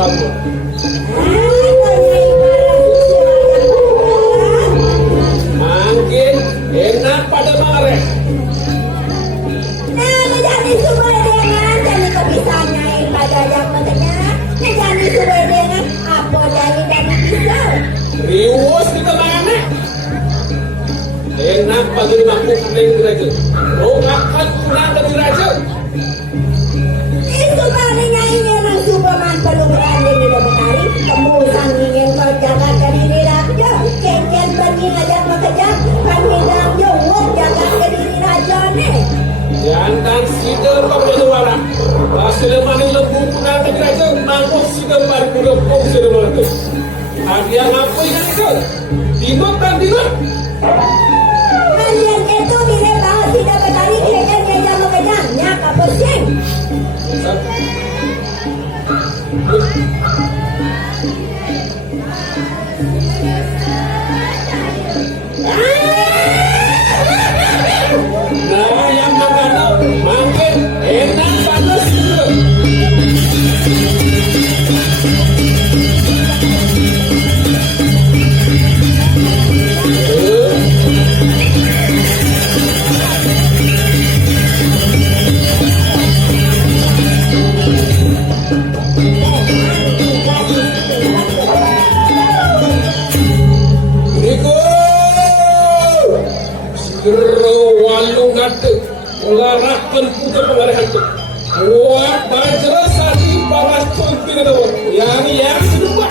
sama. Mungkin enak pada marah. Nah, menjadi sumber dengan jadi kebisaannya yang pada yang pentingnya menjadi sumber dengan apa jadi bisa. Riwus kita mana? Enak bagi mampu kuning raja. Rokakan pulang dari raja. Itu palingnya ini orang Superman perlu berani di Betari. Kemudian ingin kau jaga dari raja. Kengkel pergi ngajak bekerja. Panggilan jauh jaga dari raja nih. Jantan sidar kau jadi warak. Hasil mana lembu pulang dari raja. Mampu sidar pada kuda kau sidar mana? Hadiah mampu yang itu. Timur dan timur. Kalian itu bila bahas tidak Betari. Kengkel ngajak bekerja. Nyaka pusing. Nah, yang mengandung makin enak panas itu. Walung nate, olahraga putar pengarahan tu. Wah, baca sati panas tunti kita buat. Yang serupa.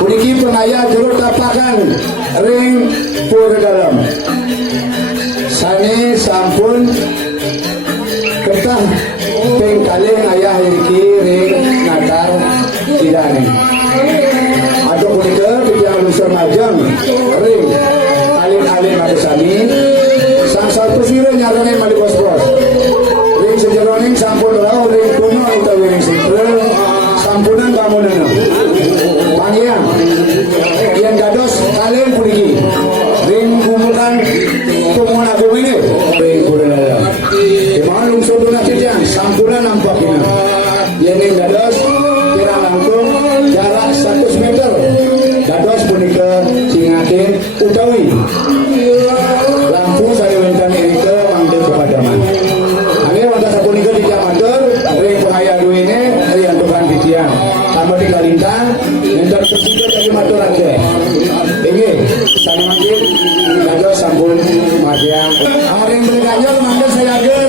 Puniki pengaya jeruk tapakan ring pur dalam. Sani sampun ketah pengkaling ayah iki ring natar tidak nih. Atau punika yang lusur majang ring alin-alin madesani sang satu sire nyarane mali bos-bos. Ring sejeroning sampun rau ring kuno utawi ring single sampunan bangunan. Pangian yang dados kalian puniki ring kumpulan pemuan agung ini ring kumpulan dimana lungsur dunia kijang sampunan nampaknya yang dados kira langkung jarak 100 meter dados punika singakin utawi lampu saya wenten erika manggil kepadaman ini wonten sapunika di amatur ring pengaya ini yang tuhan didiang tambah di kalintang yang tersebut dari matur aja ini saya manggil dados sampun madya hari yang berganjol manggil saya agar